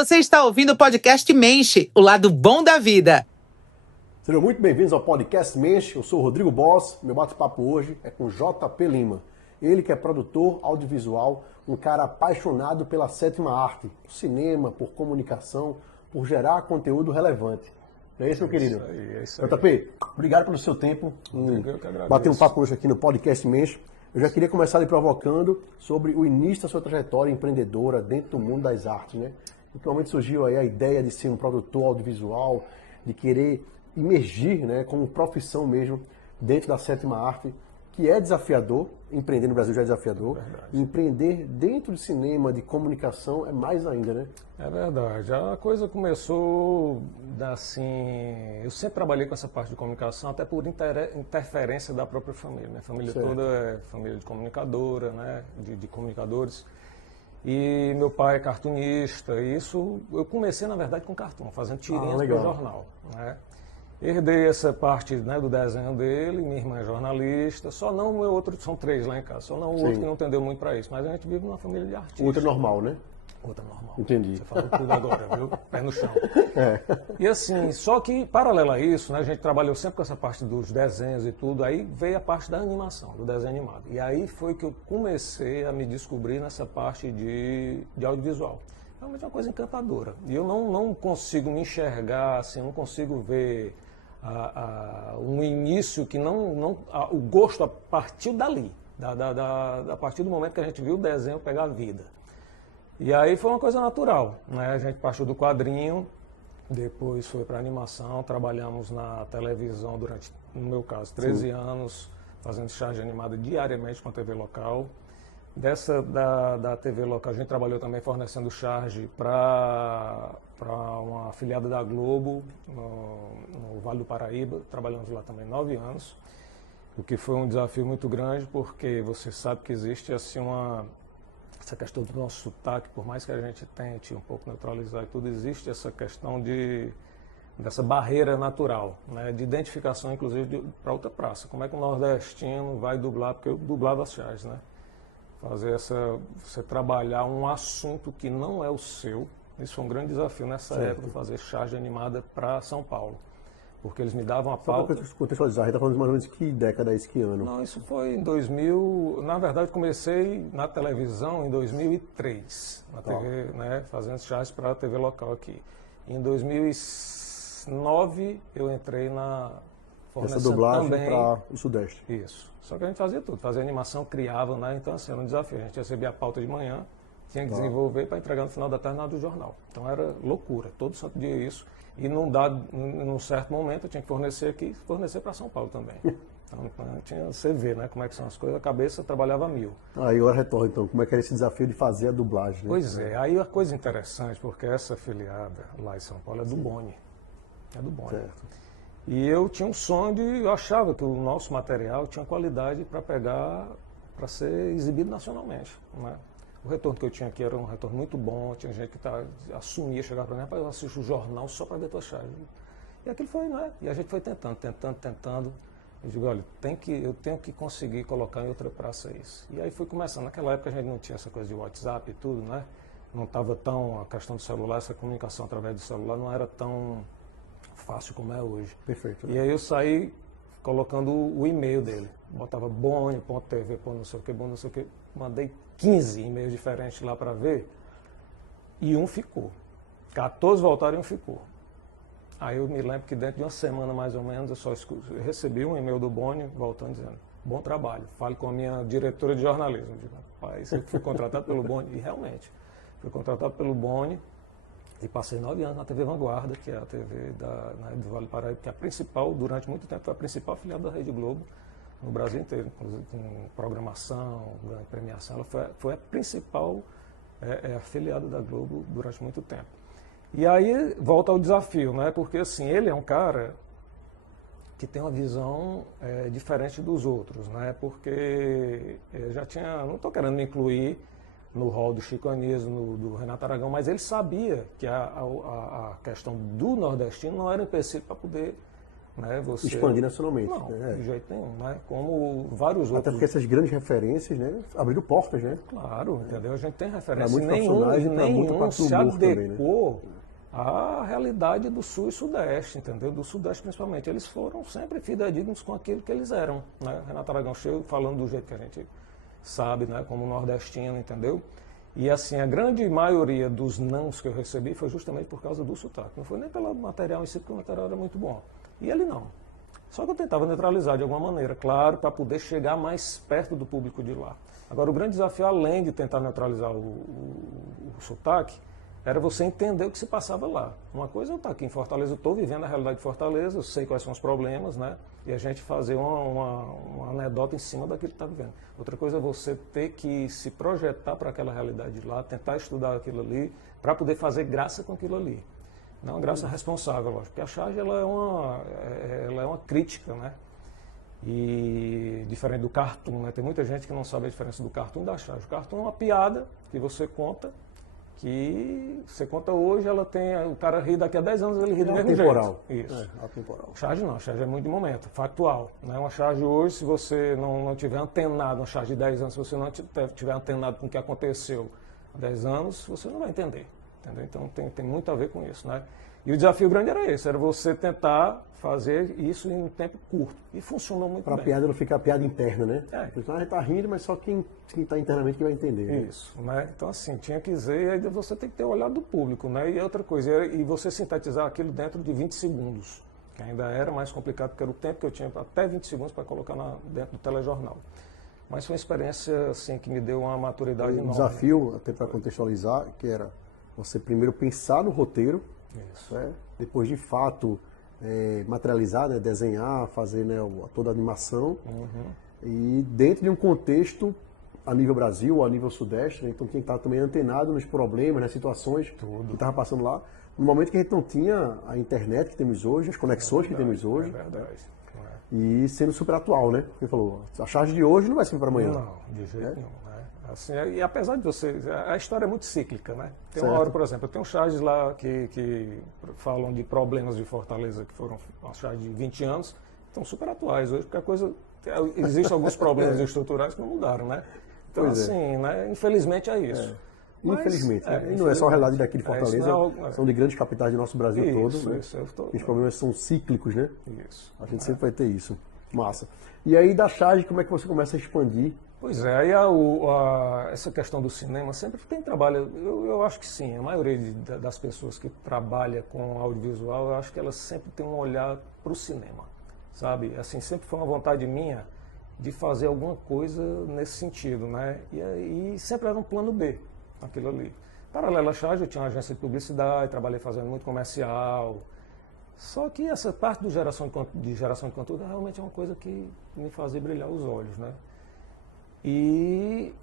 Você está ouvindo o podcast Menche, o lado bom da vida. Sejam muito bem-vindos ao podcast Menche. Eu sou o Rodrigo Boss. Meu bate-papo hoje é com JP Lima. Ele que é produtor audiovisual, um cara apaixonado pela sétima arte, por cinema, por comunicação, por gerar conteúdo relevante. Não é isso, meu querido? É isso aí. JP, obrigado pelo seu tempo em bater um papo hoje aqui no podcast Menche. Eu já queria começar lhe provocando sobre o início da sua trajetória empreendedora dentro do mundo das artes, né? Em que momento surgiu aí a ideia de ser um produtor audiovisual, de querer imergir, né, como profissão mesmo dentro da sétima arte, que é desafiador, empreender no Brasil já é desafiador, empreender dentro de cinema, de comunicação é mais ainda, né? É verdade. A coisa começou assim. Eu sempre trabalhei com essa parte de comunicação, até por interferência da própria família. Minha família toda é família de comunicadora, né? De comunicadores. E meu pai é cartunista. E isso eu comecei, na verdade, com cartoon, fazendo tirinhas para o jornal, né? Herdei essa parte, né, do desenho dele, minha irmã é jornalista, só não o meu outro, são três lá em casa, só não o outro que não entendeu muito para isso, mas a gente vive numa família de artistas. Outra normal, né? Outra normal. Entendi. Você falou tudo agora, viu? Pé no chão. E assim, só que paralelo a isso, né, a gente trabalhou sempre com essa parte dos desenhos e tudo, aí veio a parte da animação, do desenho animado. E aí foi que eu comecei a me descobrir nessa parte de audiovisual. Realmente é uma coisa encantadora. E eu não consigo me enxergar, assim, não consigo ver um início que o gosto a partir dali, a partir do momento que a gente viu o desenho pegar vida. E aí foi uma coisa natural, né? A gente partiu do quadrinho, depois foi para a animação, trabalhamos na televisão durante, no meu caso, 13 anos, fazendo charge animada diariamente com a TV local. Da TV local, a gente trabalhou também fornecendo charge para uma afiliada da Globo, no Vale do Paraíba. Trabalhamos lá também 9 anos, o que foi um desafio muito grande, porque você sabe que existe assim essa questão do nosso sotaque, por mais que a gente tente um pouco neutralizar e tudo, existe essa questão dessa barreira natural, né, de identificação, inclusive, para outra praça. Como é que o nordestino vai dublar? Porque eu dublava as charges, né? Você trabalhar um assunto que não é o seu. Isso foi um grande desafio nessa época, fazer charge animada para São Paulo. Porque eles me davam a pauta. Só para contextualizar, a gente está falando de mais ou menos que década, que ano? Não, isso foi em 2000. Na verdade, comecei na televisão em 2003, na TV, né, fazendo charge para a TV local aqui. Em 2009, eu entrei na essa dublagem para o Sudeste. Isso. Só que a gente fazia tudo, fazia animação, criava, né? Então, assim, era um desafio. A gente recebia a pauta de manhã, tinha que desenvolver para entregar no final da tarde na do jornal. Então era loucura, todo santo dia isso. E num certo momento eu tinha que fornecer aqui, fornecer para São Paulo também. Então você vê, né, como é que são as coisas, a cabeça trabalhava 1000. Aí eu retorno então, como é que era esse desafio de fazer a dublagem? Né? Pois é, aí a coisa interessante, porque essa afiliada lá em São Paulo é do Boni. É do Boni. Certo. E eu tinha um sonho eu achava que o nosso material tinha qualidade para ser exibido nacionalmente, né? O retorno que eu tinha aqui era um retorno muito bom, tinha gente que assumia, chegava para mim, rapaz, eu assisto o jornal só para ver tua charge. E aquilo foi, né? E a gente foi tentando. Eu digo, olha, eu tenho que conseguir colocar em outra praça isso. E aí foi começando. Naquela época a gente não tinha essa coisa de WhatsApp e tudo, né? Não estava tão, a questão do celular, essa comunicação através do celular não era tão fácil como é hoje. Perfeito. E aí eu saí colocando o e-mail dele. Botava boni.tv, não sei o que. Mandei 15 e-mails diferentes lá para ver e um ficou. 14 voltaram e um ficou. Aí eu me lembro que dentro de uma semana mais ou menos eu recebi um e-mail do Boni voltando dizendo: bom trabalho, fale com a minha diretora de jornalismo. Eu digo, rapaz, eu fui contratado pelo Boni e realmente fui contratado pelo Boni. E passei 9 anos na TV Vanguarda, que é a TV do Vale do Paraíba, que é a principal, durante muito tempo, foi a principal afiliada da Rede Globo no Brasil inteiro, inclusive com programação, premiação. Ela foi a principal afiliada da Globo durante muito tempo. E aí volta ao desafio, né? Porque assim, ele é um cara que tem uma visão diferente dos outros, né? Porque já tinha, não estou querendo me incluir no rol do Chico Anísio, do Renato Aragão, mas ele sabia que a questão do nordestino não era empecilho para poder né? Você... Expandir nacionalmente. Não, né? de jeito nenhum, né? Como vários outros. Até porque essas grandes referências, né, abriram portas, né? Claro, entendeu? A gente tem referência. Para muitos profissionais e para muita parte do se humor também, adequou à realidade do Sul e Sudeste, entendeu? Do Sudeste principalmente. Eles foram sempre fidedignos com aquilo que eles eram, né? Renato Aragão chegou falando do jeito que a gente sabe, né? Como nordestino, entendeu? E assim, a grande maioria dos nãos que eu recebi foi justamente por causa do sotaque. Não foi nem pelo material em si, porque o material era muito bom. E ele não. Só que eu tentava neutralizar de alguma maneira, claro, para poder chegar mais perto do público de lá. Agora, o grande desafio, além de tentar neutralizar o sotaque, era você entender o que se passava lá. Uma coisa é eu estar aqui em Fortaleza, eu estou vivendo a realidade de Fortaleza, eu sei quais são os problemas, né? E a gente fazer uma anedota em cima daquilo que está vivendo. Outra coisa é você ter que se projetar para aquela realidade de lá, tentar estudar aquilo ali, para poder fazer graça com aquilo ali. Não uma graça responsável, lógico, porque a charge ela é uma crítica, né? E diferente do cartoon, né? Tem muita gente que não sabe a diferença do cartoon e da charge. O cartoon é uma piada que você conta hoje, ela tem, o cara ri daqui a 10 anos, ele ri do mesmo atemporal. jeito. Isso. Atemporal. Charge não, charge é muito de momento, factual. Né? Uma charge hoje, se você não tiver antenado, uma charge de 10 anos, se você não tiver antenado com o que aconteceu há 10 anos, você não vai entender. Entendeu? Então tem muito a ver com isso, né? E o desafio grande era esse, era você tentar fazer isso em um tempo curto. E funcionou muito bem. Para a piada não ficar piada interna, né? É. Então a gente está rindo, mas só quem está internamente que vai entender. Né? Isso, né? Então assim, tinha que dizer, e aí você tem que ter o olhar do público, né? E outra coisa, e você sintetizar aquilo dentro de 20 segundos, que ainda era mais complicado, porque era o tempo que eu tinha, até 20 segundos para colocar dentro do telejornal. Mas foi uma experiência assim, que me deu uma maturidade enorme. O desafio, até para contextualizar, que era você primeiro pensar no roteiro, né? Depois de fato materializar, né? Desenhar, fazer, né? Toda a animação, e dentro de um contexto a nível Brasil, a nível Sudeste, né? Então tinha que estar também antenado nos problemas, nas situações que estava passando lá. No momento que a gente não tinha a internet que temos hoje, as conexões que temos hoje. É verdade. E sendo super atual, né? Porque falou, a charge de hoje não vai ser para amanhã. Não, de jeito nenhum. Né? Assim, e apesar de você... A história é muito cíclica, né? Tem uma Certo. hora, por exemplo, eu tenho charges lá que falam de problemas de Fortaleza, que foram uma charge de 20 anos, estão super atuais hoje, porque a coisa... Existem alguns problemas estruturais que não mudaram, né? Então, Pois é. assim, né? Infelizmente é isso. Mas, Infelizmente, né? E não é só a realidade daqui de Fortaleza, são de grandes capitais do nosso Brasil todo, né? Os problemas são cíclicos, né? Isso. A gente sempre vai ter isso. Massa. E aí da charge, como é que você começa a expandir? Pois é, aí essa questão do cinema sempre tem trabalho, eu acho que sim, a maioria das pessoas que trabalha com audiovisual, eu acho que elas sempre têm um olhar para o cinema, sabe? Assim, sempre foi uma vontade minha de fazer alguma coisa nesse sentido, né? E sempre era um plano B, aquilo ali. Paralelo à charge, eu tinha uma agência de publicidade, trabalhei fazendo muito comercial. Só que essa parte de geração de conteúdo realmente é uma coisa que me fazia brilhar os olhos, né? E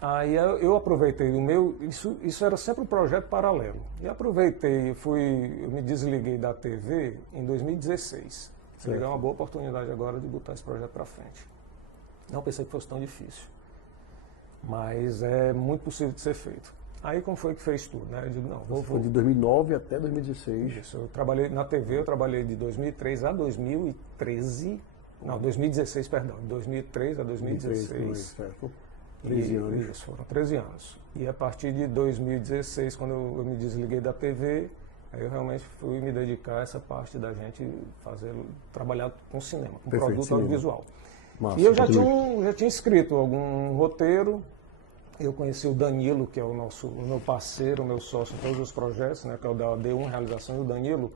aí eu aproveitei o meu... Isso era sempre um projeto paralelo. E aproveitei, eu me desliguei da TV em 2016. Seria uma boa oportunidade agora de botar esse projeto para frente. Não pensei que fosse tão difícil. Mas é muito possível de ser feito. Aí como foi que fez tudo, né? Eu digo, não, Foi de 2009 até 2016. Isso, eu trabalhei na TV, eu trabalhei de 2003 a 2013, não, 2016, perdão, de 2003 a 2016. Certo. 13 anos. Isso, foram 13 anos. E a partir de 2016, quando eu me desliguei da TV, aí eu realmente fui me dedicar a essa parte da gente trabalhar com cinema, com Perfeito, produto cinema. audiovisual. Massa, E eu já tinha escrito algum roteiro. Eu conheci o Danilo, que é o meu parceiro, o meu sócio em todos os projetos, né, que é o da D1 Realização, e o Danilo,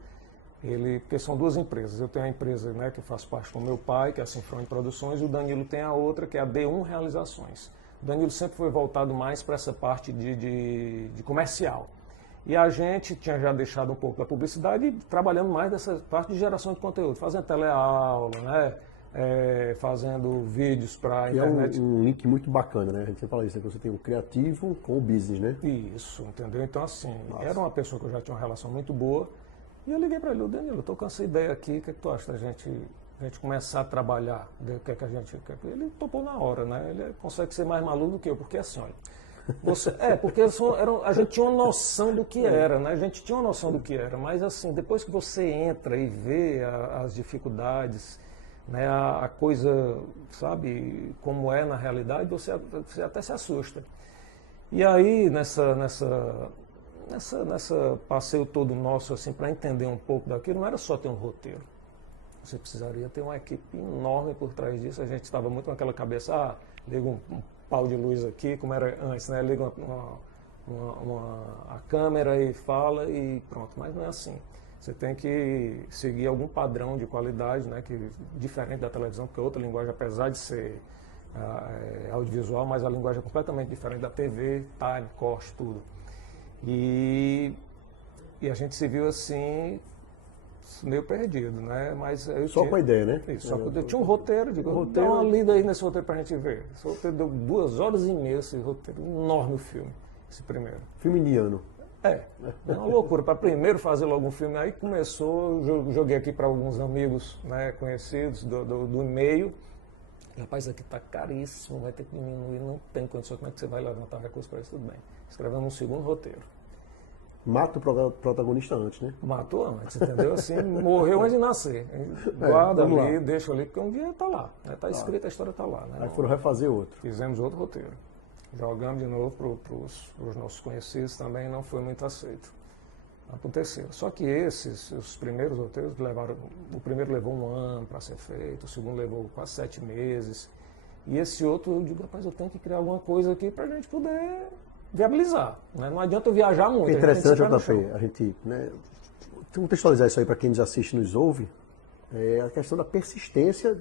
porque são duas empresas. Eu tenho a empresa, né, que eu faço parte com o meu pai, que é a Sinfrone Produções, e o Danilo tem a outra, que é a D1 Realizações. O Danilo sempre foi voltado mais para essa parte de comercial. E a gente tinha já deixado um pouco da publicidade e trabalhando mais dessa parte de geração de conteúdo, fazendo teleaula, né? Fazendo vídeos para a internet. É um link muito bacana, né? A gente sempre fala isso, que você tem o criativo com o business, né? Isso, entendeu? Então, assim, era uma pessoa que eu já tinha uma relação muito boa. E eu liguei para ele, Danilo, eu estou com essa ideia aqui, o que é que tu acha da gente começar a trabalhar? O que é que a gente quer? Ele topou na hora, né? Ele consegue ser mais maluco do que eu, porque assim, olha, Porque a gente tinha uma noção do que era, né? A gente tinha uma noção do que era, mas assim, depois que você entra e vê as dificuldades, né, a coisa, sabe, como é na realidade, você até se assusta. E aí, nessa passeio todo nosso, assim, para entender um pouco daquilo, não era só ter um roteiro. Você precisaria ter uma equipe enorme por trás disso. A gente estava muito com aquela cabeça, liga um pau de luz aqui, como era antes, né? Liga a câmera e fala e pronto. Mas não é assim. Você tem que seguir algum padrão de qualidade, né? Diferente da televisão, porque é outra linguagem, apesar de ser audiovisual, mas a linguagem é completamente diferente da TV, time, corte, tudo. E a gente se viu assim, meio perdido, né? Mas com a ideia, né? Isso, eu tinha um roteiro, dá uma lida aí nesse roteiro pra gente ver. Esse roteiro deu 2 horas e meia, esse roteiro, enorme o filme, esse primeiro. Filme indiano. É uma loucura. Para primeiro fazer logo um filme, aí começou, joguei aqui para alguns amigos, né, conhecidos do e-mail. Rapaz, isso aqui tá caríssimo, vai ter que diminuir, não tem condição, como é que você vai levantar recursos para isso? Tudo bem. Escrevemos um segundo roteiro. Mata o protagonista antes, né? Matou antes, entendeu? Assim, morreu antes de nascer. Guarda ali, deixa ali, porque um dia tá lá. Né? Tá escrita, a história tá lá. Né? Aí foram refazer outro. Fizemos outro roteiro. Jogamos de novo para os nossos conhecidos também, não foi muito aceito. Para o terceiro. Só que os primeiros roteiros o primeiro levou 1 ano para ser feito, o segundo levou quase 7 meses. E esse outro, eu digo, rapaz, eu tenho que criar alguma coisa aqui para a gente poder viabilizar. Né? Não adianta eu viajar muito. É interessante, JP, a gente, né, contextualizar isso aí para quem nos assiste e nos ouve, é a questão da persistência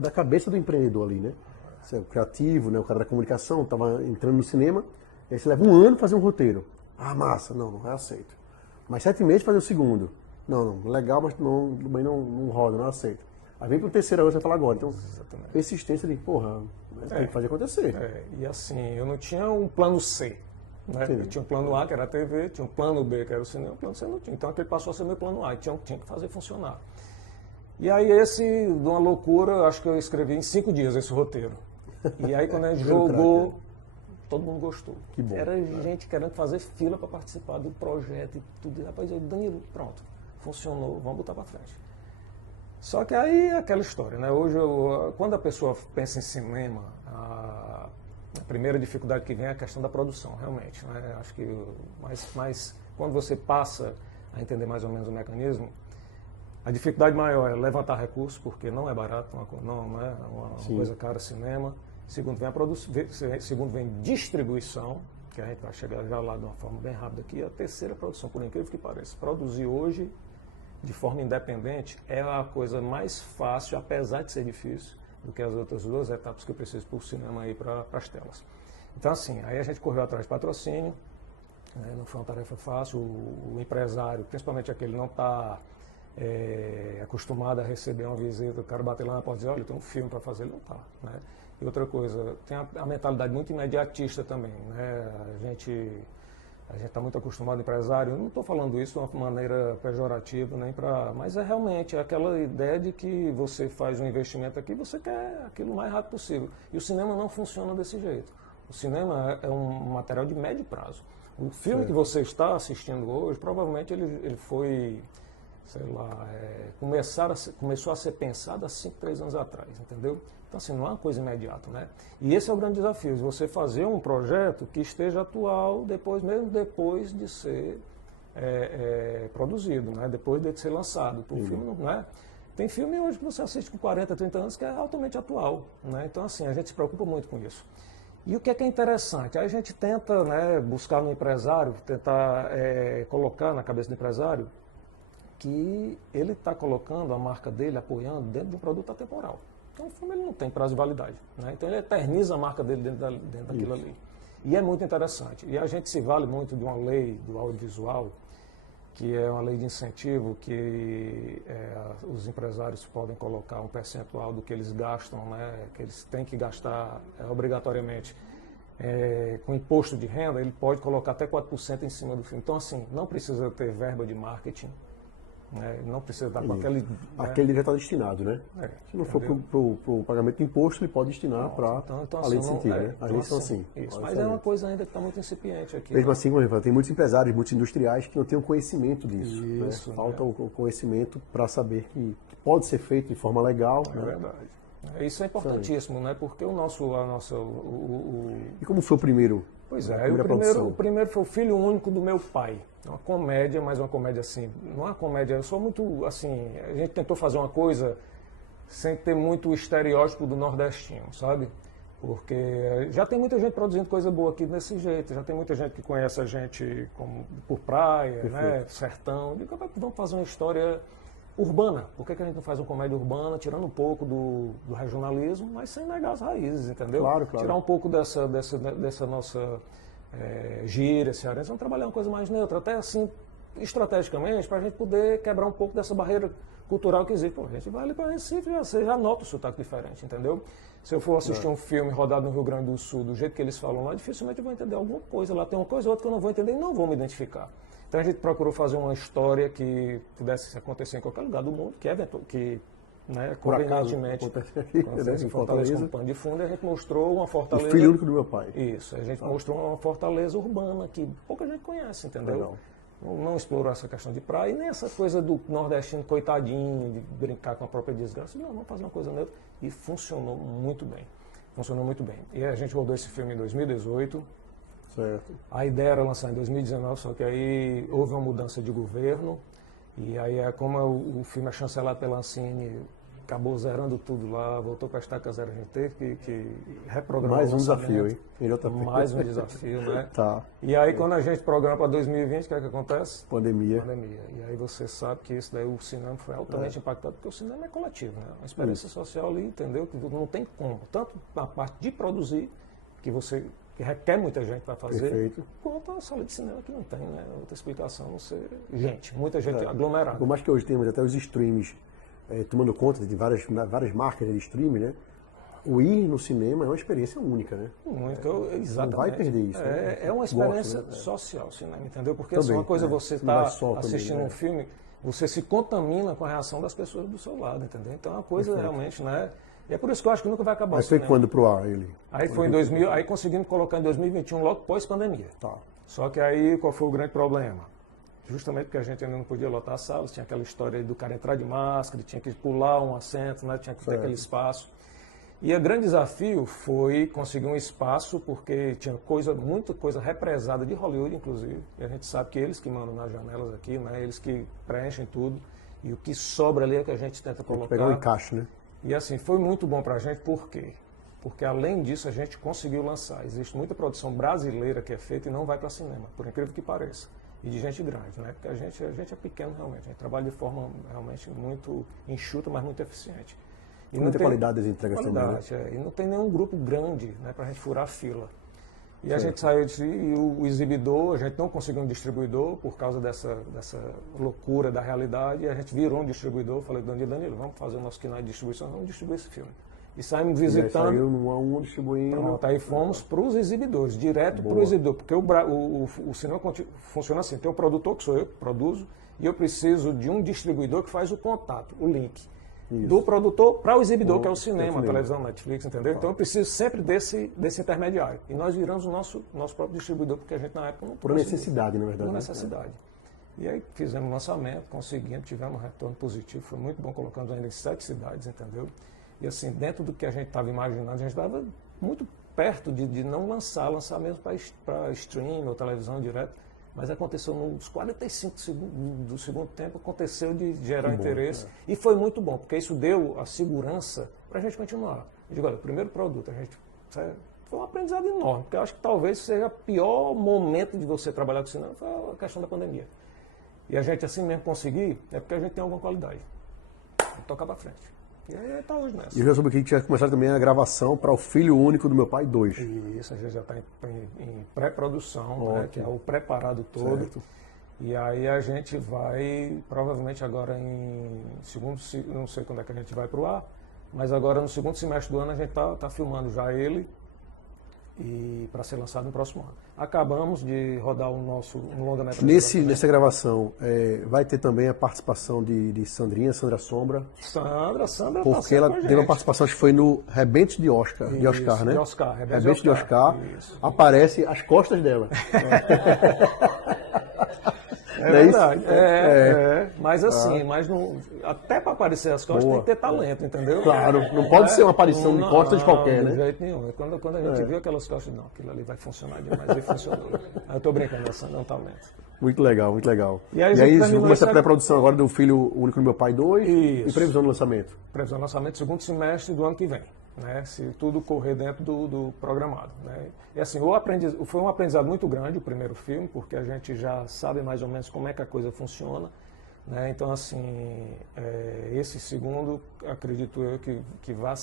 da cabeça do empreendedor ali, né? Você é o criativo, né, o cara da comunicação, estava entrando no cinema, e aí você leva 1 ano para fazer um roteiro. Ah, massa, não é aceito. Mas 7 meses fazer o segundo. Não, legal, mas também não roda, não aceito. Aí vem pro terceiro ano, você fala agora. Então, exatamente. Persistência de, tem que fazer acontecer. E assim, eu não tinha um plano C. Né? Eu tinha um plano A, que era a TV, tinha um plano B, que era o cinema, o plano C não tinha. Então aquele passou a ser meu plano A, e tinha que fazer funcionar. E aí de uma loucura, acho que eu escrevi em 5 dias esse roteiro. E aí quando a gente jogou, todo mundo gostou. Que bom. Era gente querendo fazer fila para participar do projeto e tudo. E, rapaz, Danilo, pronto, funcionou, vamos botar para frente. Só que aí é aquela história, né? Hoje, quando a pessoa pensa em cinema, a primeira dificuldade que vem é a questão da produção, realmente. Né? Acho que, mas quando você passa a entender mais ou menos o mecanismo, a dificuldade maior é levantar recursos, porque não é barato, não é uma coisa cara cinema. Segundo, vem distribuição, que a gente vai chegar já lá de uma forma bem rápida aqui. A terceira, produção, por incrível que pareça. Produzir hoje, de forma independente, é a coisa mais fácil, apesar de ser difícil, do que as outras 2 etapas que eu preciso para o cinema e para as telas. Então, assim, aí a gente correu atrás de patrocínio, né, não foi uma tarefa fácil. O empresário, principalmente aquele que não está acostumado a receber uma visita, o cara bater lá na porta e dizer, olha, tem um filme para fazer, ele não está. Né? E outra coisa, tem a mentalidade muito imediatista também. Né? A gente está muito acostumado, empresário, eu não estou falando isso de uma maneira pejorativa, mas é realmente aquela ideia de que você faz um investimento aqui e você quer aquilo o mais rápido possível. E o cinema não funciona desse jeito. O cinema é um material de médio prazo. O filme que você está assistindo hoje, provavelmente ele foi, sei lá, começou a ser pensado há 5, 3 anos atrás, entendeu? Então, assim, não é uma coisa imediata, né? E esse é o grande desafio, de você fazer um projeto que esteja atual mesmo depois de ser produzido, né? Depois de ser lançado. O filme, né? Tem filme hoje que você assiste com 40, 30 anos que é altamente atual, né? Então, assim, a gente se preocupa muito com isso. E o que é interessante? Aí a gente tenta, né, buscar no empresário, tentar colocar na cabeça do empresário que ele está colocando a marca dele, apoiando dentro de um produto atemporal. Então o filme ele não tem prazo de validade. Né? Então ele eterniza a marca dele dentro daquilo ali. E é muito interessante. E a gente se vale muito de uma lei do audiovisual, que é uma lei de incentivo, que os empresários podem colocar um percentual do que eles gastam, né? Que eles têm que gastar obrigatoriamente. Com imposto de renda, ele pode colocar até 4% em cima do filme. Então, assim, não precisa ter verba de marketing. né? Não precisa estar com aquele... Aquele já está destinado, né? Se não for para o pagamento de imposto, ele pode destinar para então, a lei de assim, incentivo, né? A gente são assim. Isso, mas é uma coisa ainda que está muito incipiente aqui. Mesmo assim, como eu falo, tem muitos empresários, muitos industriais que não têm o conhecimento disso. Isso, né? Falta o conhecimento para saber que pode ser feito de forma legal. É verdade. Isso é importantíssimo, né? Porque a nossa... E como foi o primeiro? Pois é, o primeiro foi o Filho Único do Meu Pai. Uma comédia, mas uma comédia assim, não é uma comédia, eu sou muito, assim, a gente tentou fazer uma coisa sem ter muito o estereótipo do nordestino, sabe? Porque já tem muita gente produzindo coisa boa aqui desse jeito, já tem muita gente que conhece a gente por praia, né, sertão. Digo, vamos fazer uma história urbana. Por que a gente não faz uma comédia urbana, tirando um pouco do regionalismo, mas sem negar as raízes, entendeu? Claro. Tirar um pouco dessa nossa gíria cearense, vamos trabalhar uma coisa mais neutra, até assim, estrategicamente, para a gente poder quebrar um pouco dessa barreira cultural que existe. Pô, a gente vai ali para Recife, você já nota o sotaque diferente, entendeu? Se eu for assistir um filme rodado no Rio Grande do Sul, do jeito que eles falam lá, dificilmente eu vou entender alguma coisa. Lá tem uma coisa ou outra que eu não vou entender e não vou me identificar. Então a gente procurou fazer uma história que pudesse acontecer em qualquer lugar do mundo, né, convenientemente, em Fortaleza com pano de fundo, a gente mostrou uma fortaleza... O Filho Único do Meu Pai. Isso, a gente mostrou uma fortaleza urbana que pouca gente conhece, entendeu? Legal. Não explorou essa questão de praia e nem essa coisa do nordestino coitadinho, de brincar com a própria desgraça. Não, vamos fazer uma coisa neutra. E funcionou muito bem. Funcionou muito bem. E a gente rodou esse filme em 2018. Certo. A ideia era lançar em 2019, só que aí houve uma mudança de governo. E aí, como o filme é chancelado pela Ancine, acabou zerando tudo lá, voltou para a estaca zero, a gente teve que reprogramar. Mais um desafio, hein? Mais um desafio, né? Tá. E aí, quando a gente programa para 2020, o que é que acontece? Pandemia. E aí você sabe que isso daí, o cinema foi altamente impactado, porque o cinema é coletivo, né? Uma experiência social ali, entendeu? Que não tem como. Tanto na parte de produzir, que requer muita gente para fazer, Perfeito. quanto a sala de cinema que não tem, né? Outra explicação, não ser muita gente aglomerada. Por mais que hoje temos até os streams tomando conta de várias marcas de streaming, né? O ir no cinema é uma experiência única, né? Única, exatamente. Não vai perder isso. É uma experiência social o cinema, entendeu? Porque Também, assim, uma coisa você está assistindo também, um filme, você se contamina com a reação das pessoas do seu lado, entendeu? Então é uma coisa realmente, né? E é por isso que eu acho que nunca vai acabar o cinema. Aí foi quando pro ar ele? Aí foi em 2000, aí conseguimos colocar em 2021, logo pós-pandemia. Tá. Só que aí qual foi o grande problema? Justamente porque a gente ainda não podia lotar as salas, tinha aquela história do cara entrar de máscara, tinha que pular um assento, né? Tinha que ter aquele espaço. E o grande desafio foi conseguir um espaço, porque tinha muita coisa represada de Hollywood, inclusive. E a gente sabe que eles que mandam nas janelas aqui, né? Eles que preenchem tudo. E o que sobra ali é que a gente tenta colocar. Pegar um encaixe, né? E assim, foi muito bom pra gente, por quê? Porque além disso a gente conseguiu lançar. Existe muita produção brasileira que é feita e não vai para cinema, por incrível que pareça. E de gente grande, né? Porque a gente é pequeno realmente, a gente trabalha de forma realmente muito enxuta, mas muito eficiente. E muita qualidade das entregas também, né? E não tem nenhum grupo grande, né, para a gente furar a fila. E a gente saiu e o exibidor, a gente não conseguiu um distribuidor por causa dessa loucura da realidade, e a gente virou um distribuidor, falei, Danilo, vamos fazer o nosso canal de distribuição, vamos distribuir esse filme. E saímos visitando. Saiu no A1 distribuindo. Pronto, aí fomos para os exibidores, direto para o exibidor, porque o cinema funciona assim, tem um produtor, que sou eu, que produzo, e eu preciso de um distribuidor que faz o contato, o link. Isso. Do produtor para o exibidor, que é o cinema, a televisão, Netflix, entendeu? Então eu preciso sempre desse intermediário. E nós viramos o nosso próprio distribuidor, porque a gente na época não por necessidade, na verdade. Por necessidade. E aí fizemos o lançamento, conseguimos, tivemos um retorno positivo, foi muito bom, colocamos ainda em 7 cidades, entendeu? E assim, dentro do que a gente estava imaginando, a gente estava muito perto de não lançar mesmo para stream ou televisão direto. Mas aconteceu nos 45 segundos do segundo tempo, aconteceu de gerar interesse. E foi muito bom, porque isso deu a segurança para a gente continuar. Eu digo, olha, o primeiro produto, foi um aprendizado enorme, porque eu acho que talvez seja o pior momento de você trabalhar com cinema, foi a questão da pandemia. E a gente assim mesmo conseguir, é porque a gente tem alguma qualidade. Vamos tocar para frente. E aí está hoje nessa. E eu já soube que tinha começado também a gravação para o Filho Único do Meu Pai 2. Isso, a gente já está em pré-produção, né, que é o preparado todo. Certo. E aí a gente vai, provavelmente agora em segundo, não sei quando é que a gente vai para o ar, mas agora no segundo semestre do ano a gente está filmando já ele, e para ser lançado no próximo ano. acabamos de rodar o nosso longa-metragem. Nessa gravação, vai ter também a participação de Sandra Sombra. Sandra porque ela teve uma participação, acho que foi no Rebentos de Oscar, isso, de Oscar, né? De Oscar, Rebentos de Oscar. Isso. Aparece as costas dela. É verdade. Mas assim, até para aparecer as costas tem que ter talento, entendeu? Claro, não pode ser uma aparição de costas qualquer, né? De jeito nenhum. Quando a gente viu aquelas costas, não, aquilo ali vai funcionar demais, e funcionou. Eu tô brincando, essa não é um talento. Muito legal, muito legal. E aí começa a pré-produção agora do Filho Único do Meu Pai 2 e previsão do lançamento? Previsão do lançamento segundo semestre do ano que vem. Né, se tudo correr dentro do programado. Né. E assim, foi um aprendizado muito grande o primeiro filme, porque a gente já sabe mais ou menos como é que a coisa funciona. Né. Então, assim, esse segundo, acredito eu que vai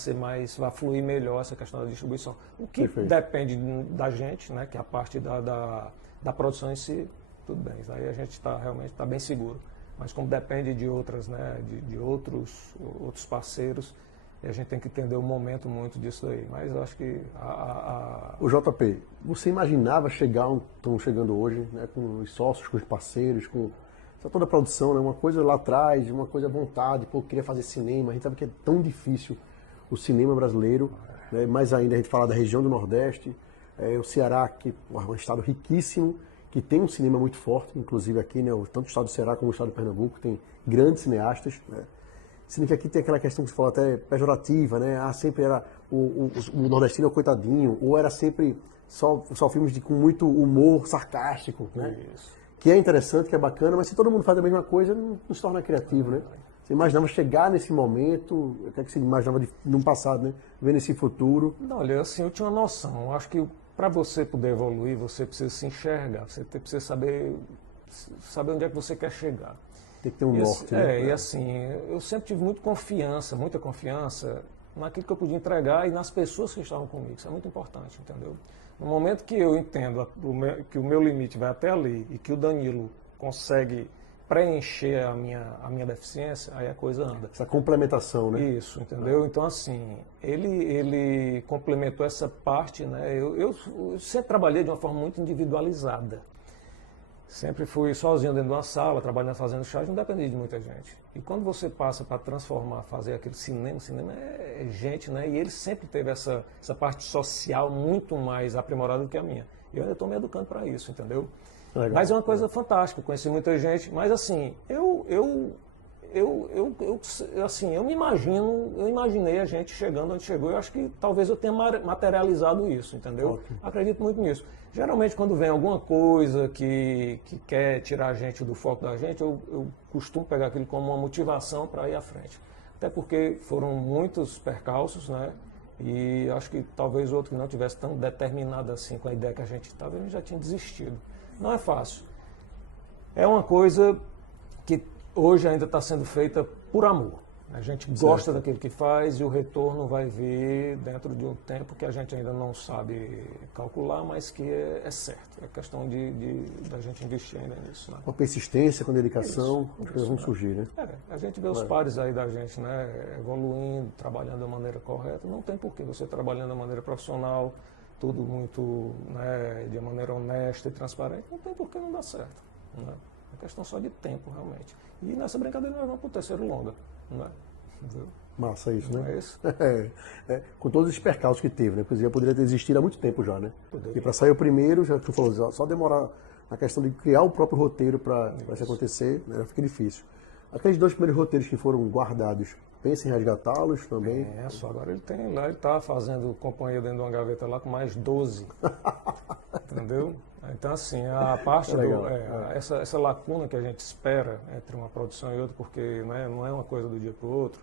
fluir melhor essa questão da distribuição. O que depende da gente, né, que é a parte da produção em si, tudo bem. Aí a gente realmente está bem seguro. Mas como depende de outras, né, de outros parceiros, e a gente tem que entender o momento muito disso aí. Mas eu acho que O JP, você imaginava estão chegando hoje, né, com os sócios, com os parceiros, com toda a produção, né, uma coisa lá atrás, uma coisa à vontade, queria fazer cinema, a gente sabe que é tão difícil o cinema brasileiro, né, mais ainda a gente fala da região do Nordeste, o Ceará, que é um estado riquíssimo, que tem um cinema muito forte, inclusive aqui, né, tanto o estado do Ceará como o estado de Pernambuco, tem grandes cineastas, né. Sendo que aqui tem aquela questão que você falou até pejorativa, né? Sempre era o nordestino é o coitadinho, ou era sempre só filmes com muito humor sarcástico, né? Isso. Que é interessante, que é bacana, mas se todo mundo faz a mesma coisa, não se torna criativo, né? Você imaginava chegar nesse momento, o que é que você imaginava no passado, né? Vendo esse futuro? Não, olha, assim, eu tinha uma noção. Eu acho que para você poder evoluir, você precisa se enxergar, você precisa saber onde é que você quer chegar. Tem que ter um norte, né? E assim, eu sempre tive muita confiança naquilo que eu podia entregar e nas pessoas que estavam comigo. Isso é muito importante, entendeu? No momento que eu entendo que o meu limite vai até ali e que o Danilo consegue preencher a minha deficiência, aí a coisa anda. Essa complementação, né? Isso, entendeu? Então, assim, ele complementou essa parte, né? Eu sempre trabalhei de uma forma muito individualizada. Sempre fui sozinho dentro de uma sala, trabalhando, fazendo chás, não dependia de muita gente. E quando você passa para transformar, fazer aquele cinema é gente, né? E ele sempre teve essa parte social muito mais aprimorada do que a minha. E eu ainda estou me educando para isso, entendeu? Legal. Mas é uma coisa fantástica, conheci muita gente, mas assim, eu imaginei a gente chegando onde chegou, eu acho que talvez eu tenha materializado isso, entendeu? Okay. Acredito muito nisso. Geralmente quando vem alguma coisa que quer tirar a gente do foco da gente, eu costumo pegar aquilo como uma motivação para ir à frente. Até porque foram muitos percalços, né? E acho que talvez o outro que não tivesse tão determinado assim com a ideia que a gente estava, ele já tinha desistido. Não é fácil. É uma coisa que hoje ainda está sendo feita por amor. A gente gosta daquilo que faz e o retorno vai vir dentro de um tempo que a gente ainda não sabe calcular, mas que é certo. É questão da gente investir ainda nisso. Né? Com a persistência, com a dedicação, as coisas vão surgir, né? A gente vê os pares aí da gente, né, evoluindo, trabalhando da maneira correta. Não tem porquê você trabalhando da maneira profissional, tudo muito, né, de maneira honesta e transparente, não tem porquê não dar certo. Né? É questão só de tempo, realmente. E nessa brincadeira nós vamos para o terceiro longa. Né? Massa isso, né? Não é isso? Com todos os percalços que teve, né? Pois poderia ter existido há muito tempo já, né? Poderia. E para sair o primeiro, já tu falou, só demorar a questão de criar o próprio roteiro para isso acontecer, né? Fica difícil. Aqueles 2 primeiros roteiros que foram guardados, pensa em resgatá-los também? Só agora ele tem lá, ele está fazendo companhia dentro de uma gaveta lá com mais 12. Entendeu? Então, assim, a parte essa lacuna que a gente espera entre uma produção e outra, porque né, não é uma coisa do dia para o outro,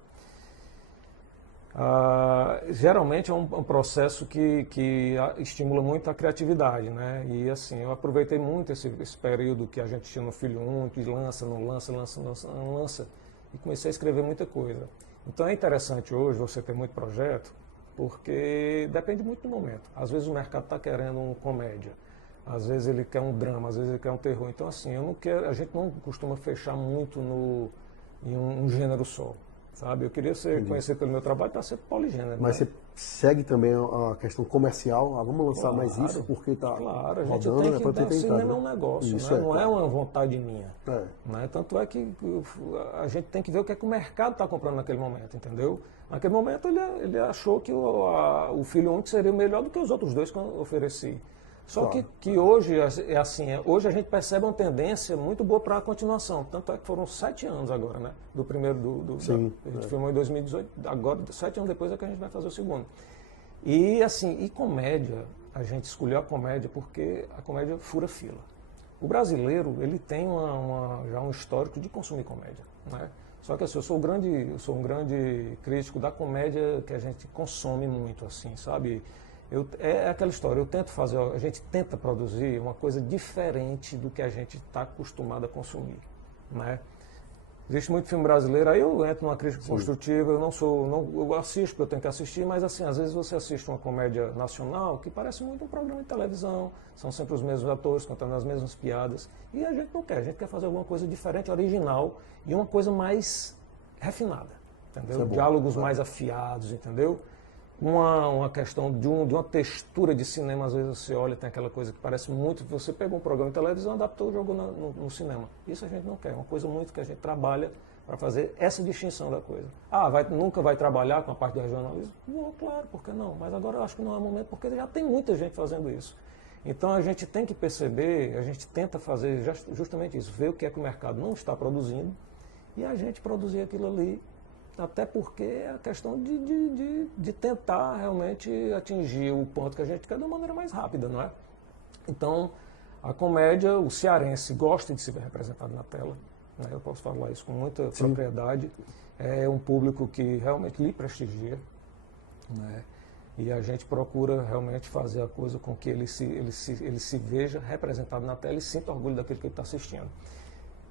geralmente é um processo que estimula muito a criatividade, né? E assim, eu aproveitei muito esse período que a gente tinha no Filho Único, que lança, não lança, e comecei a escrever muita coisa. Então é interessante hoje você ter muito projeto, porque depende muito do momento. Às vezes o mercado está querendo uma comédia, às vezes ele quer um drama, às vezes ele quer um terror. Então assim, a gente não costuma fechar muito em um gênero só. sabe? Eu queria ser conhecido pelo meu trabalho para ser poligênero. Mas né? você segue também a questão comercial, vamos lançar mais isso porque está Claro, a gente rodando, tem que dar, cinema é um negócio, isso, né? Não é claro. uma vontade minha. É. Né? Tanto é que a gente tem que ver o que é que o mercado está comprando naquele momento, entendeu? Naquele momento ele achou que o Filho Único seria melhor do que os outros dois que eu ofereci. Só Claro. que hoje é assim, hoje a gente percebe uma tendência muito boa para a continuação. Tanto é que foram 7 anos agora, né? Do primeiro Sim, a gente filmou em 2018, agora 7 anos depois é que a gente vai fazer o segundo. E assim, comédia, a gente escolheu a comédia porque a comédia fura fila. O brasileiro, ele tem já um histórico de consumir comédia, né? Só que assim, eu sou um grande crítico da comédia que a gente consome muito, assim, sabe? É aquela história, a gente tenta produzir uma coisa diferente do que a gente está acostumado a consumir, né? Existe muito filme brasileiro, aí eu entro numa crítica construtiva, eu assisto porque eu tenho que assistir, mas assim, às vezes você assiste uma comédia nacional que parece muito um programa de televisão, são sempre os mesmos atores contando as mesmas piadas, e a gente não quer, a gente quer fazer alguma coisa diferente, original, e uma coisa mais refinada, entendeu? Diálogos mais afiados, entendeu? Uma questão de uma textura de cinema, às vezes você olha, tem aquela coisa que parece muito, você pegou um programa de televisão, adaptou e jogou no cinema. Isso a gente não quer, é uma coisa muito que a gente trabalha para fazer essa distinção da coisa. Nunca vai trabalhar com a parte de regionalismo? Não, claro, por que não? Mas agora eu acho que não é o momento, porque já tem muita gente fazendo isso. Então a gente tem que perceber, a gente tenta fazer justamente isso, ver o que é que o mercado não está produzindo e a gente produzir aquilo ali. Até porque é a questão de tentar realmente atingir o ponto que a gente quer de uma maneira mais rápida, não é? Então, a comédia, o cearense gosta de se ver representado na tela, né? Eu posso falar isso com muita propriedade. É um público que realmente lhe prestigia, né? E a gente procura realmente fazer a coisa com que ele se veja representado na tela e sinta orgulho daquilo que ele está assistindo.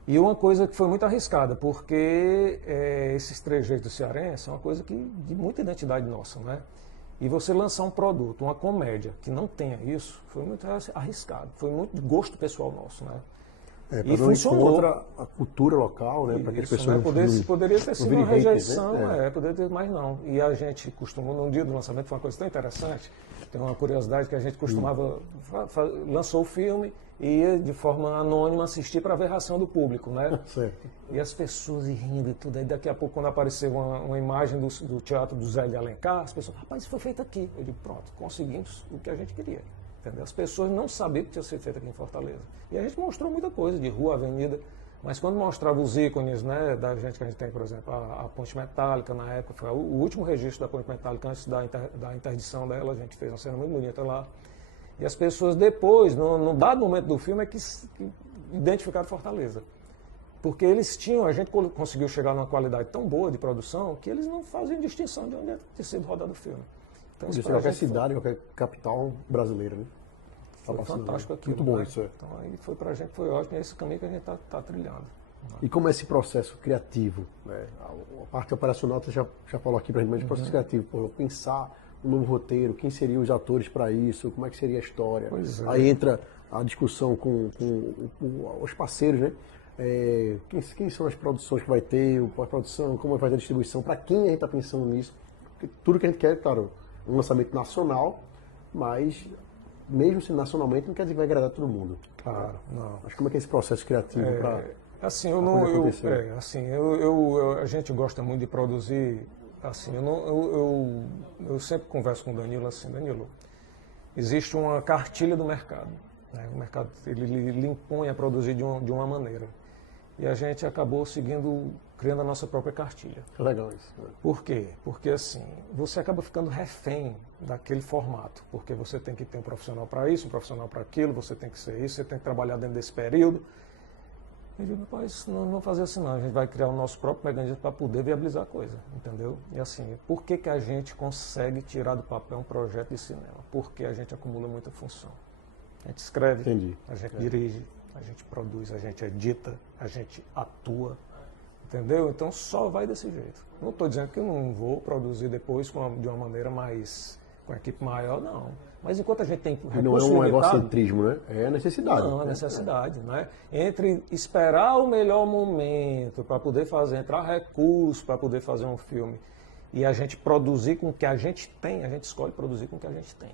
E uma coisa que foi muito arriscada, porque esses trejeitos cearenses é uma coisa de muita identidade nossa, né? E você lançar um produto, uma comédia, que não tenha isso, foi muito arriscado. Foi muito de gosto pessoal nosso, né? E funcionou contra a cultura local, né? Para que as pessoas poderia ter sido uma rejeição, né? Poderia ter, mas não. E a gente costumou, num dia do lançamento, foi uma coisa tão interessante, tem uma curiosidade que a gente costumava, lançou o filme e ia de forma anônima assistir para ver a reação do público, né? Certo. E as pessoas rindo e tudo. Aí daqui a pouco, quando apareceu uma imagem do Teatro do Zé de Alencar, as pessoas, rapaz, isso foi feito aqui. Eu digo, pronto, conseguimos o que a gente queria. Entendeu? As pessoas não sabiam que tinha sido feito aqui em Fortaleza. E a gente mostrou muita coisa, de rua, avenida, mas quando mostrava os ícones, né, da gente que a gente tem, por exemplo, a Ponte Metálica, na época, foi o último registro da Ponte Metálica antes da interdição dela, a gente fez uma cena muito bonita lá. E as pessoas depois, no dado momento do filme, é que identificaram Fortaleza. Porque eles tinham, a gente conseguiu chegar numa qualidade tão boa de produção que eles não faziam distinção de onde tinha sido rodado o filme. Então, Podia ser qualquer cidade, qualquer capital brasileira, né? Foi fantástico aqui. Muito bom, né? Isso. Então aí foi pra gente, foi ótimo, e é esse caminho que a gente tá trilhando. E como é esse processo criativo? Né? A parte operacional você já falou aqui pra gente, mas o processo criativo, pensar um novo roteiro, quem seriam os atores para isso, como é que seria a história. Aí entra a discussão com os parceiros, né? Quem são as produções que vai ter, a produção, como vai fazer a distribuição, para quem a gente está pensando nisso. Porque tudo que a gente quer, claro, um lançamento nacional, mas mesmo se nacionalmente não quer dizer que vai agradar todo mundo. Claro, não. Mas como é que é esse processo criativo para assim, a gente gosta muito de produzir. Assim, eu sempre converso com o Danilo assim, Danilo, existe uma cartilha do mercado, né? O mercado ele impõe a produzir de uma maneira. E a gente acabou criando a nossa própria cartilha. Legal isso. Né? Por quê? Porque assim, você acaba ficando refém daquele formato, porque você tem que ter um profissional para isso, um profissional para aquilo, você tem que ser isso, você tem que trabalhar dentro desse período. Eu digo, rapaz, não vamos fazer assim não, a gente vai criar o nosso próprio mecanismo para poder viabilizar a coisa, entendeu? E assim, por que a gente consegue tirar do papel um projeto de cinema? Porque a gente acumula muita função. A gente escreve, a gente dirige, a gente produz, a gente edita, a gente atua, entendeu? Então só vai desse jeito. Não estou dizendo que eu não vou produzir depois de uma maneira mais Com a equipe maior, não. Mas enquanto a gente tem recurso não é um egocentrismo, né? É necessidade. Não, é necessidade. Né? Entre esperar o melhor momento para poder fazer, entrar recurso para poder fazer um filme e a gente produzir com o que a gente tem, a gente escolhe produzir com o que a gente tem.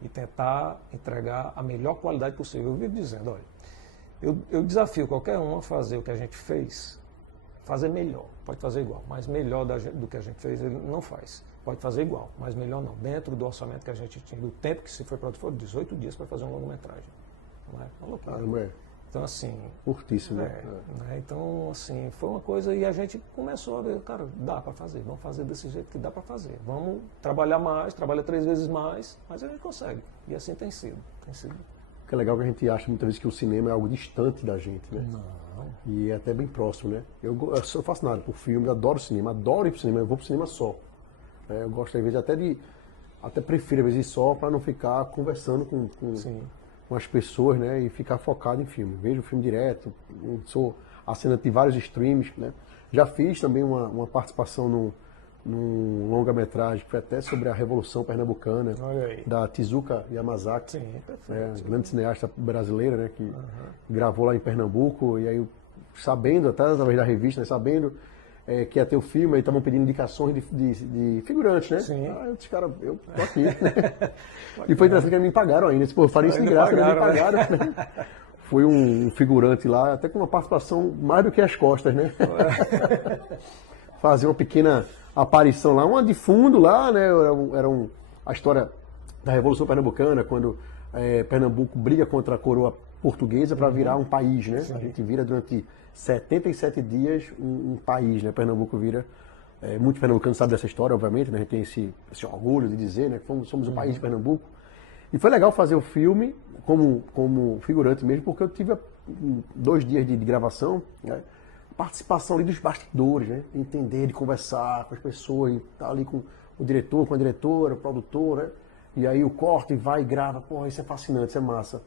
E tentar entregar a melhor qualidade possível. Eu vivo dizendo, olha, eu desafio qualquer um a fazer o que a gente fez, fazer melhor. Pode fazer igual, mas melhor do que a gente fez, ele não faz. Pode fazer igual, mas melhor não. Dentro do orçamento que a gente tinha, do tempo que se foi produzido, foram 18 dias para fazer uma longa-metragem. Não é uma loucura. Então, assim... Curtíssimo. Né? Então, assim, foi uma coisa e a gente começou a ver, cara, dá para fazer, vamos fazer desse jeito que dá para fazer. Vamos trabalhar mais, trabalha 3 vezes mais, mas a gente consegue. E assim tem sido. O que é legal que a gente acha muitas vezes que o cinema é algo distante da gente, né? Não. E é até bem próximo, né? Eu sou fascinado por filme, adoro cinema, adoro ir pro cinema, eu vou pro cinema só. Eu gosto, às vezes, até prefiro, às vezes, ir só para não ficar conversando com as pessoas, né? E ficar focado em filme. Vejo o filme direto, sou assinante de vários streams, né? Já fiz também uma participação num longa-metragem que foi até sobre a Revolução Pernambucana, da Tezuka Yamazaki, Sim, perfeito. Grande cineasta brasileira, né? Que gravou lá em Pernambuco, e aí, sabendo, até através da revista, né, sabendo... que ia ter o filme, aí estavam pedindo indicações de figurantes, né? Sim. Eu disse, cara, eu tô aqui. E foi interessante que eles me pagaram ainda. Pô, eu faria isso de graça, eles me pagaram. Né? Foi um figurante lá, até com uma participação mais do que as costas, né? Fazer uma pequena aparição lá, uma de fundo lá, né? A história da Revolução Pernambucana, quando Pernambuco briga contra a coroa portuguesa para virar um país, né? Sim. A gente vira durante 77 dias um país, né? Pernambuco vira... muitos pernambucanos sabem dessa história, obviamente, né? A gente tem esse orgulho de dizer, né? Que somos o país de Pernambuco. E foi legal fazer o filme como figurante mesmo, porque eu tive 2 dias de gravação, né? Participação ali dos bastidores, né? Entender, de conversar com as pessoas, estar ali com o diretor, com a diretora, o produtor, né? E aí o corte, vai e grava. Porra, isso é fascinante, isso é massa.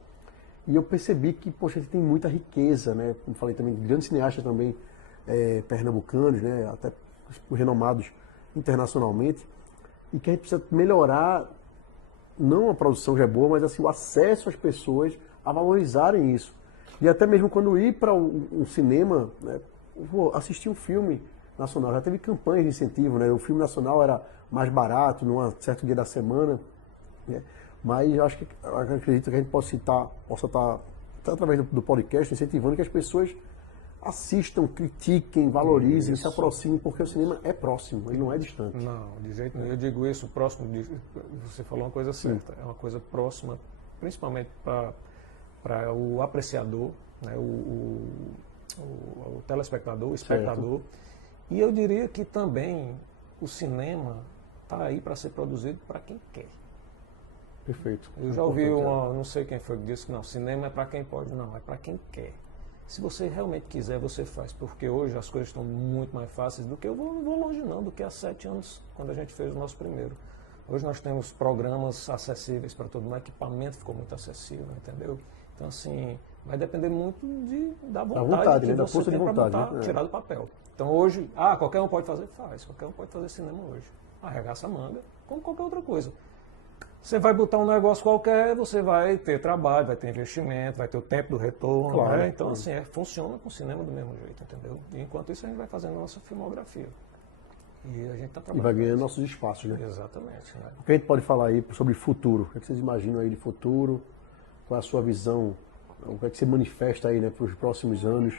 E eu percebi que, poxa, a gente tem muita riqueza, né? Como falei também, grandes cineastas também pernambucanos, né? Até renomados internacionalmente. E que a gente precisa melhorar, não a produção já é boa, mas assim, o acesso às pessoas a valorizarem isso. E até mesmo quando ir para um cinema, né? Vou assistir um filme nacional. Já teve campanhas de incentivo, né? O filme nacional era mais barato, num certo dia da semana, né? Mas eu acredito que a gente possa estar até através do podcast, incentivando que as pessoas assistam, critiquem, valorizem, se aproximem, porque o cinema é próximo, ele não é distante. Não, de jeito nenhum. Eu digo isso, próximo, você falou uma coisa certa, é uma coisa próxima, principalmente para o apreciador, né, o telespectador, o espectador. Certo. E eu diria que também o cinema está aí para ser produzido para quem quer. Perfeito. Eu já ouvi não sei quem foi que disse que não, cinema é para quem pode, não, é para quem quer. Se você realmente quiser, você faz, porque hoje as coisas estão muito mais fáceis do que não vou longe não, do que há 7 anos, quando a gente fez o nosso primeiro. Hoje nós temos programas acessíveis para todo mundo, o equipamento ficou muito acessível, entendeu? Então, assim, vai depender muito da vontade, né? Da você força de tem para vontade, né? tirar do papel. Então hoje, qualquer um pode fazer? Faz, qualquer um pode fazer cinema hoje. Arregaça a manga, como qualquer outra coisa. Você vai botar um negócio qualquer, você vai ter trabalho, vai ter investimento, vai ter o tempo do retorno. Claro, né? Então, assim, funciona com o cinema do mesmo jeito, entendeu? E enquanto isso, a gente vai fazendo a nossa filmografia. E a gente está trabalhando. E vai ganhando nossos espaços, né? Exatamente. Né? O que a gente pode falar aí sobre futuro? O que vocês imaginam aí de futuro? Qual é a sua visão? O que é que você manifesta aí, né, para os próximos anos?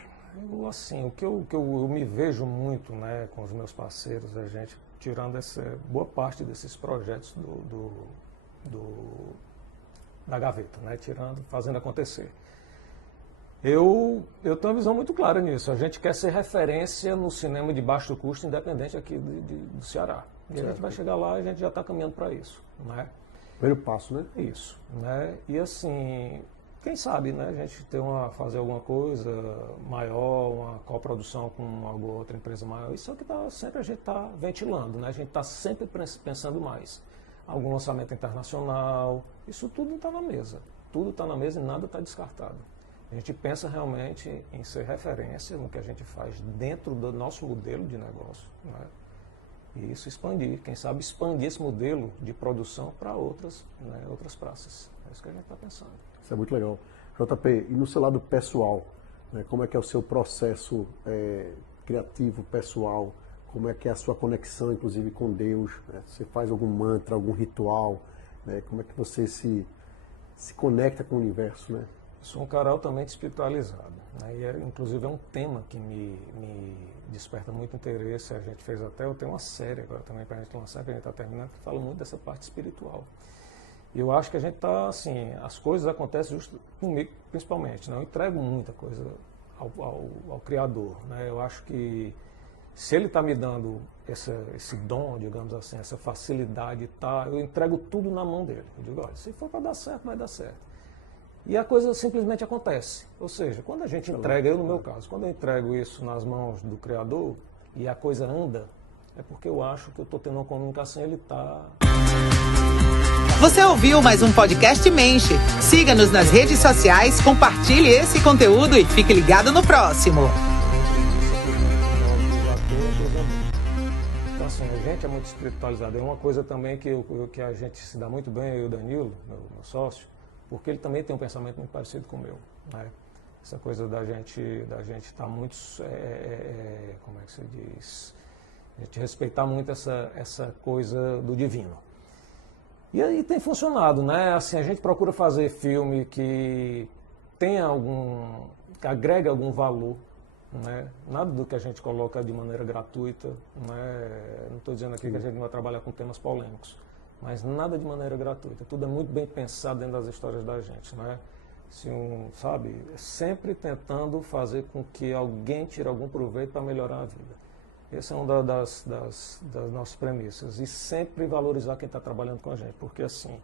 O que eu me vejo muito, né, com os meus parceiros, a gente tirando boa parte desses projetos da gaveta, né? Fazendo acontecer. Eu tenho uma visão muito clara nisso. A gente quer ser referência no cinema de baixo custo, independente aqui do Ceará. E a gente vai chegar lá e a gente já está caminhando para isso, né? Primeiro passo, né? Isso, né? E assim, quem sabe, né? A gente fazer alguma coisa maior, uma coprodução com alguma outra empresa maior. Isso é o que sempre a gente está ventilando, né? A gente está sempre pensando mais. Algum lançamento internacional, isso tudo está na mesa. Tudo está na mesa e nada está descartado. A gente pensa realmente em ser referência no que a gente faz dentro do nosso modelo de negócio, né? e isso expandir. Quem sabe expandir esse modelo de produção para outras, né, outras praças. É isso que a gente está pensando. Isso é muito legal. JP, e no seu lado pessoal, né, como é que é o seu processo criativo, pessoal? Como é que é a sua conexão, inclusive, com Deus? Né? Você faz algum mantra, algum ritual? Né? Como é que você se conecta com o universo? Né? Sou um cara altamente espiritualizado. Né? E, inclusive, é um tema que me desperta muito interesse. A gente fez até, eu tenho uma série agora também para a gente lançar, que a gente está terminando, que fala muito dessa parte espiritual. E eu acho que a gente está, assim, as coisas acontecem justo comigo, principalmente. Né? Eu entrego muita coisa ao Criador. Né? Eu acho que se Ele está me dando esse dom, digamos assim, essa facilidade, eu entrego tudo na mão dele. Eu digo, olha, se for para dar certo, vai dar certo. E a coisa simplesmente acontece. Ou seja, quando a gente entrega, eu no meu caso, quando eu entrego isso nas mãos do Criador e a coisa anda, é porque eu acho que eu estou tendo uma comunicação e Ele está... Você ouviu mais um podcast Menche. Siga-nos nas redes sociais, compartilhe esse conteúdo e fique ligado no próximo. Então, assim, a gente é muito espiritualizado. É uma coisa também que a gente se dá muito bem, eu e o Danilo, meu sócio, porque ele também tem um pensamento muito parecido com o meu. Né? Essa coisa da gente estar muito, como é que se diz? A gente respeitar muito essa coisa do divino. E aí tem funcionado, né? Assim, a gente procura fazer filme que tenha que agregue algum valor, né? Nada do que a gente coloca de maneira gratuita, né? Não estou dizendo aqui que a gente não vai trabalhar com temas polêmicos, mas nada de maneira gratuita. Tudo é muito bem pensado dentro das histórias da gente, né? Sabe? Sempre tentando fazer com que alguém tire algum proveito para melhorar a vida. Essa é uma das nossas premissas. E sempre valorizar quem está trabalhando com a gente. Porque, assim,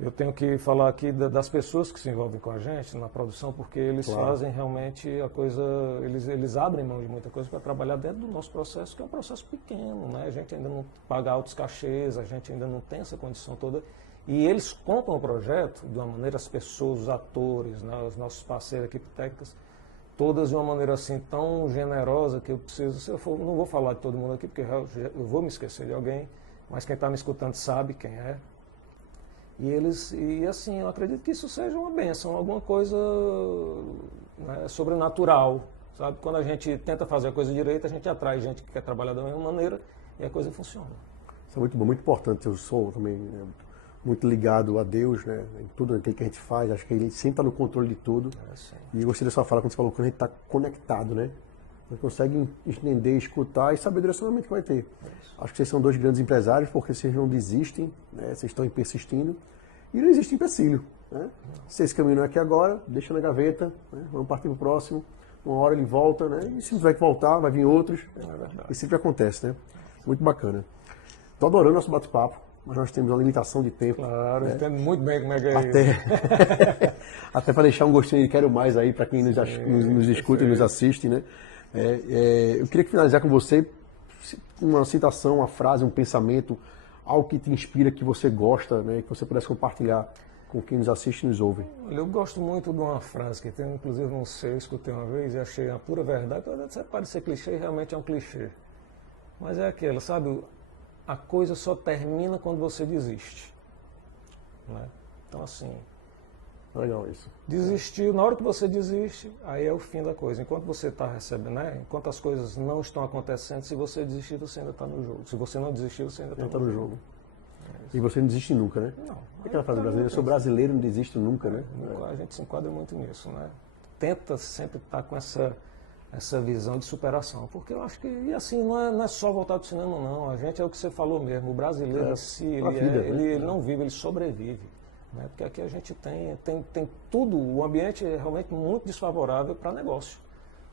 eu tenho que falar aqui das pessoas que se envolvem com a gente na produção, porque eles fazem realmente a coisa... Eles abrem mão de muita coisa para trabalhar dentro do nosso processo, que é um processo pequeno, né? A gente ainda não paga altos cachês, a gente ainda não tem essa condição toda. E eles compram o projeto de uma maneira, as pessoas, os atores, né, os nossos parceiros, equipe técnicas, todas de uma maneira assim tão generosa que eu preciso, não vou falar de todo mundo aqui porque eu vou me esquecer de alguém, mas quem está me escutando sabe quem é. E assim, eu acredito que isso seja uma bênção, alguma coisa, né, sobrenatural, sabe? Quando a gente tenta fazer a coisa direita, a gente atrai gente que quer trabalhar da mesma maneira e a coisa funciona. Isso é muito bom, muito importante. Eu sou também muito ligado a Deus, né? Em tudo aquilo que a gente faz, acho que Ele sempre está no controle de tudo. E eu gostei da sua fala quando você falou que a gente está conectado, né? A gente consegue entender, escutar e saber o direcionamento que vai ter. Acho que vocês são dois grandes empresários porque vocês não desistem, né? Vocês estão persistindo e não existe empecilho, né? Se esse caminho não é aqui agora, deixa na gaveta, né? Vamos partir para o próximo. Uma hora ele volta, né? E se tiver que voltar, vai vir outros. E sempre acontece, né? Muito bacana. Estou adorando nosso bate-papo. Mas nós temos uma limitação de tempo. Claro, né? Entendo muito bem como é que é isso. Até para deixar um gostinho de quero mais aí para quem nos escuta e nos assiste, né? Eu queria finalizar com você uma citação, uma frase, um pensamento, algo que te inspira, que você gosta, né? Que você pudesse compartilhar com quem nos assiste e nos ouve. Olha, eu gosto muito de uma frase que tem, inclusive, não sei, eu escutei uma vez e achei a pura verdade. Pode ser clichê, realmente é um clichê. Mas é aquela, sabe? A coisa só termina quando você desiste. Né? Então, assim... Legal isso. Desistiu, na hora que você desiste, aí é o fim da coisa. Enquanto você está recebendo, né? Enquanto as coisas não estão acontecendo, se você desistir, você ainda está no jogo. Se você não desistir, você ainda está no jogo. E você não desiste nunca, né? Não. É aquela frase brasileira, eu sou brasileiro, não desisto nunca, né? A gente se enquadra muito nisso, né? Tenta sempre estar com essa visão de superação, porque eu acho que, e assim, não é só voltar do cinema, não. A gente é o que você falou mesmo, o brasileiro em si, ele não vive, ele sobrevive. Né? Porque aqui a gente tem tudo, o ambiente é realmente muito desfavorável para negócio.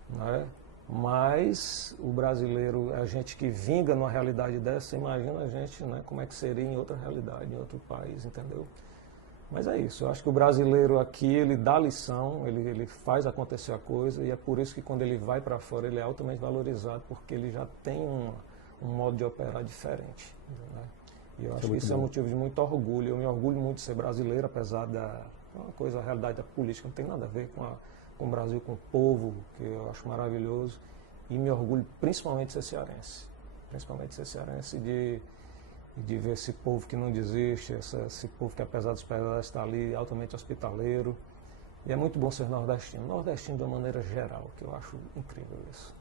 Né? Mas o brasileiro, a gente que vinga numa realidade dessa, imagina a gente, né, como é que seria em outra realidade, em outro país, entendeu? Mas é isso, eu acho que o brasileiro aqui, ele dá lição, ele faz acontecer a coisa, e é por isso que quando ele vai para fora, ele é altamente valorizado, porque ele já tem um modo de operar diferente. Né? E eu acho que isso é motivo de muito orgulho. Eu me orgulho muito de ser brasileiro, apesar a realidade da política não tem nada a ver com o Brasil, com o povo, que eu acho maravilhoso, e me orgulho principalmente de ser cearense. principalmente ser cearense, de ver esse povo que não desiste, esse povo que apesar dos pesares está ali altamente hospitaleiro. E é muito bom ser nordestino de uma maneira geral, que eu acho incrível isso.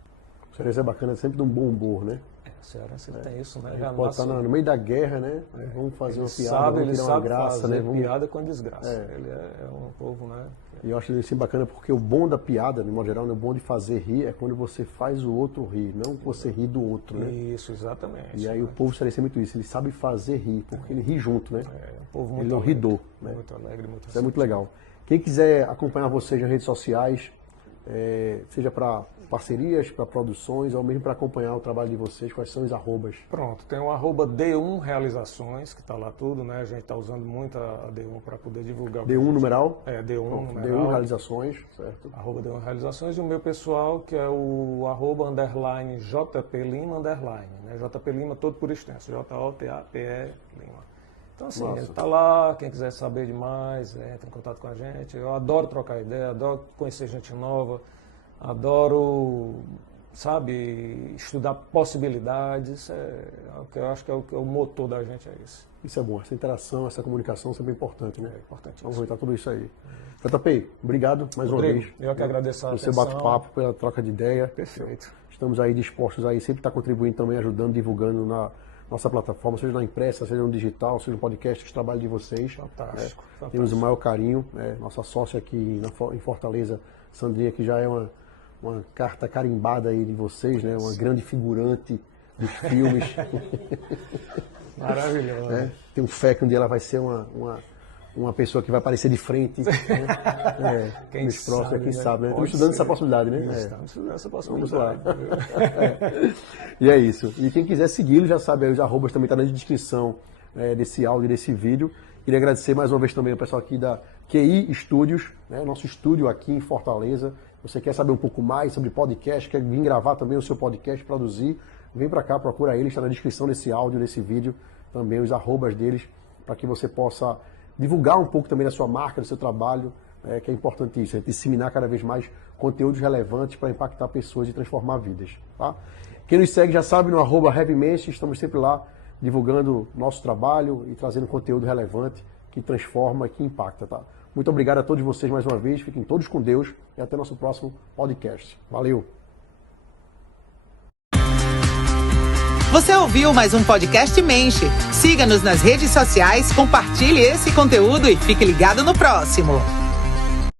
O cearense é bacana, é sempre de um bom humor, né? O cearense tem isso, né? Já pode estar no meio da guerra, né? Vamos fazer uma piada, vamos tirar uma graça, né? Vamos... piada com desgraça. Ele é um povo, né? E eu acho isso bacana porque o bom da piada, de modo geral, o bom de fazer rir é quando você faz o outro rir, não você rir do outro, né? Isso, exatamente. E aí o povo cearense é muito isso, ele sabe fazer rir, porque ele ri junto, né? Um povo muito ele não ri do, né? Muito alegre, muito Isso é muito legal. Quem quiser acompanhar vocês nas redes sociais, seja para parcerias, para produções, ou mesmo para acompanhar o trabalho de vocês, quais são os arrobas? Pronto, tem o @D1 Realizações, que está lá tudo, né? A gente está usando muito a D1 para poder divulgar. D1 numeral? D1 numeral. D1 Realizações, certo. @D1 Realizações, e o meu pessoal, que é o @_JP Lima _, né? JP Lima todo por extenso, JOTAPE Lima. Então assim, está lá, quem quiser saber demais, entra em contato com a gente. Eu adoro trocar ideia, adoro conhecer gente nova, adoro, sabe, estudar possibilidades. O que eu acho que é o motor da gente, é isso. Isso é bom, essa interação, essa comunicação sempre é importante, né? É importante. Vamos aproveitar tudo isso aí. JP, obrigado mais uma vez. Eu que agradeço a atenção. Pelo seu bate-papo, pela troca de ideia. Perfeito. Estamos aí dispostos aí, sempre estar contribuindo também, ajudando, divulgando na nossa plataforma, seja na impressa, seja no digital, seja no podcast, que trabalho de vocês. Fantástico. Temos o maior carinho. Nossa sócia aqui em Fortaleza, Sandrinha, que já é uma carta carimbada aí de vocês, né? Uma grande figurante dos filmes. Maravilhoso. Tenho fé que um dia ela vai ser uma pessoa que vai aparecer de frente. Né? Quem sabe, quem sabe, né? Estamos estudando essa possibilidade, né? Estamos estudando essa possibilidade. E é isso. E quem quiser segui-lo, já sabe, aí os arrobas também estão na descrição desse áudio, desse vídeo. Queria agradecer mais uma vez também ao pessoal aqui da QI Studios, né? Nosso estúdio aqui em Fortaleza. Você quer saber um pouco mais sobre podcast, quer vir gravar também o seu podcast, produzir, vem para cá, procura eles, está na descrição desse áudio, desse vídeo, também os arrobas deles, para que você possa divulgar um pouco também da sua marca, do seu trabalho, que é importante isso, disseminar cada vez mais conteúdos relevantes para impactar pessoas e transformar vidas. Tá? Quem nos segue já sabe, no @HeavyMensch, estamos sempre lá divulgando nosso trabalho e trazendo conteúdo relevante que transforma e que impacta. Tá? Muito obrigado a todos vocês mais uma vez, fiquem todos com Deus e até nosso próximo podcast. Valeu! Você ouviu mais um podcast Menche. Siga-nos nas redes sociais, compartilhe esse conteúdo e fique ligado no próximo.